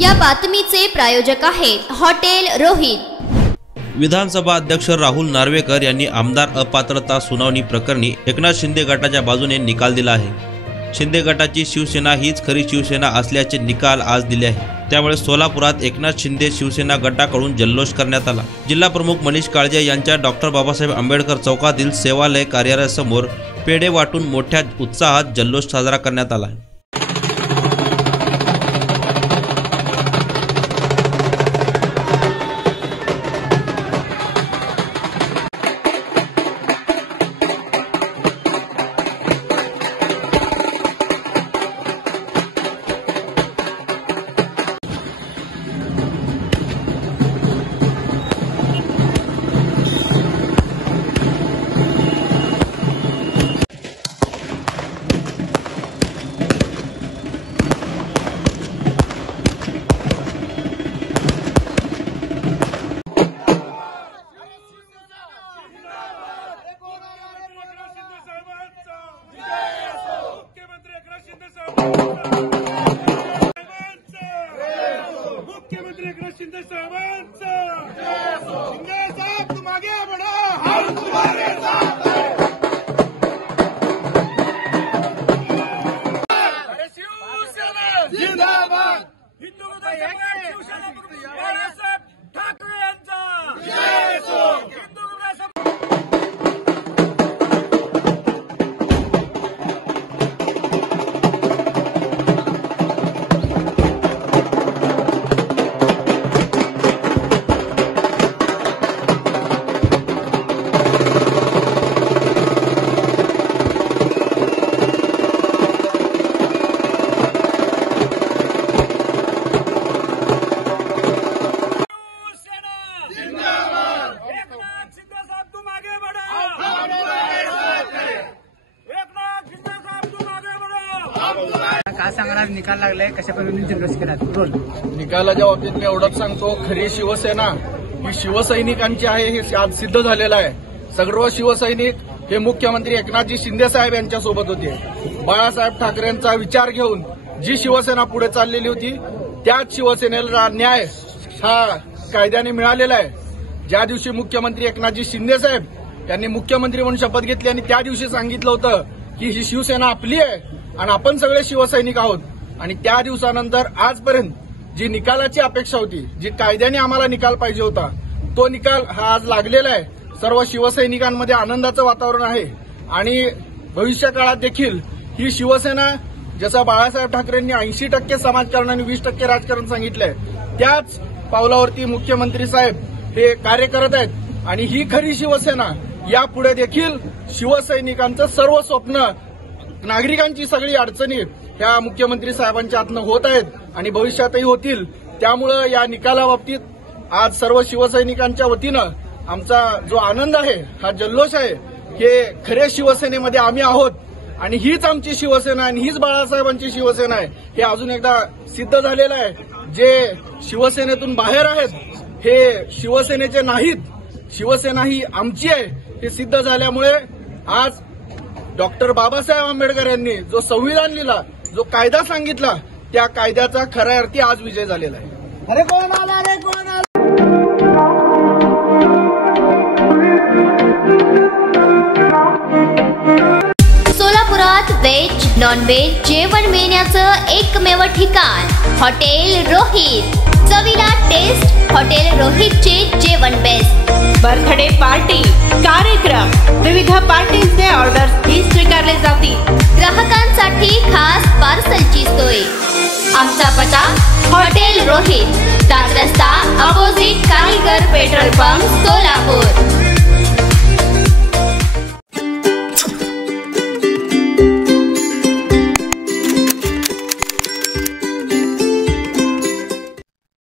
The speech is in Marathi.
या बातमीचे प्रायोजक आहेत हॉटेल रोहित। विधानसभा अध्यक्ष राहुल नार्वेकर यांनी आमदार अपात्रता सुनावणी प्रकरणी एकनाथ शिंदे गटाच्या बाजूने निकाल दिला आहे। शिंदे गटाची शिवसेना हीच खरी शिवसेना असल्याचे निकाल आज दिले आहे। त्यामुळे सोलापुरात एकनाथ शिंदे शिवसेना गटाकडून जल्लोष करण्यात आला। जिल्हा प्रमुख मनीष काळजे यांच्या डॉक्टर बाबासाहेब आंबेडकर चौकातील सेवालय कार्यालयासमोर पेढे वाटून मोठ्या उत्साहात जल्लोष साजरा करण्यात आला। मुख्यमंत्री एकनाथ शिंदे साहेबांचा शिंदे साहब तुम आगे बढ़ो, हम तुम्हारे साथ हैं। शिवसेना जिंदाबाद। हिंदू शिवसेना बाळासाहेब ठाकरे यांचा जय असो। काय सांगणार, निकाल लागलाय, कशा पद्धतीने जल्लोष केला? निकालाच्या बाबतीत मी एवढंच सांगतो, खरी शिवसेना ही शिवसैनिकांची आहे हे आज सिद्ध झालेलं आहे। सर्व शिवसैनिक हे मुख्यमंत्री एकनाथजी शिंदे साहेब यांच्या सोबत होते। बाळासाहेब ठाकरेंचा विचार घेऊन जी शिवसेना पुढे चाललेली होती त्याच शिवसेनेला न्याय हा कायद्याने मिळालेला आहे। ज्या दिवशी मुख्यमंत्री एकनाथजी शिंदे साहेब यांनी मुख्यमंत्री म्हणून शपथ घेतली आणि त्या दिवशी सांगितलं होतं की ही शिवसेना आपली आहे आणि आपण सगळे शिवसैनिक आहोत, आणि त्या दिवसानंतर आजपर्यंत जी निकालाची अपेक्षा होती, जी कायद्याने आम्हाला निकाल पाहिजे होता, तो निकाल हा आज लागलेला आहे। सर्व शिवसैनिकांमध्ये आनंदाचं वातावरण आहे आणि भविष्य काळात देखील ही शिवसेना, जसं बाळासाहेब ठाकरेंनी 80% समाजकारण आणि 20% राजकारण सांगितलंय, त्याच पावलावरती मुख्यमंत्री साहेब हे कार्य करत आहेत आणि ही खरी शिवसेना यापुढे देखील शिवसैनिकांचं सर्व स्वप्न, नागरिकांची सगळी अडचणी ह्या मुख्यमंत्री साहेबांच्या हातनं होत आहेत आणि भविष्यातही होतील। त्यामुळं या निकालाबाबतीत आज सर्व शिवसैनिकांच्या वतीनं आमचा जो आनंद आहे, हा जल्लोष आहे, हे खऱ्या शिवसेनेमध्ये आम्ही आहोत आणि हीच आमची शिवसेना आणि हीच बाळासाहेबांची शिवसेना आहे हे अजून एकदा सिद्ध झालेलं आहे। जे शिवसेनेतून बाहेर आहेत हे शिवसेनेचे नाहीत, शिवसेना ही आमची आहे हे सिद्ध झाल्यामुळे आज डॉक्टर बाबासाहेब आंबेडकर यांनी जो संविधान लिहिला, जो कायदा सांगितला, त्या कायद्याचा खऱ्या अर्थी आज विजय झालेला आहे। अरे कोण आला, अरे कोण आला। सोलापुरात व्हेज नॉन व्हेज जेवण मिळण्याचं एकमेव ठिकाण हॉटेल रोहित। चवीला टेस्ट, हॉटेल रोहितचे जेवण बेस्ट। बर्थडे पार्टी, कार्यक्रम, विविध पार्टीचे ऑर्डर्स ही स्वीकारले जातील। ग्राहकांसाठी खास पार्सलची सोय। आमचा पत्ता हॉटेल रोहित, 7 रस्ता अपोजिट कारीगर पेट्रोल पंप, सोलापूर।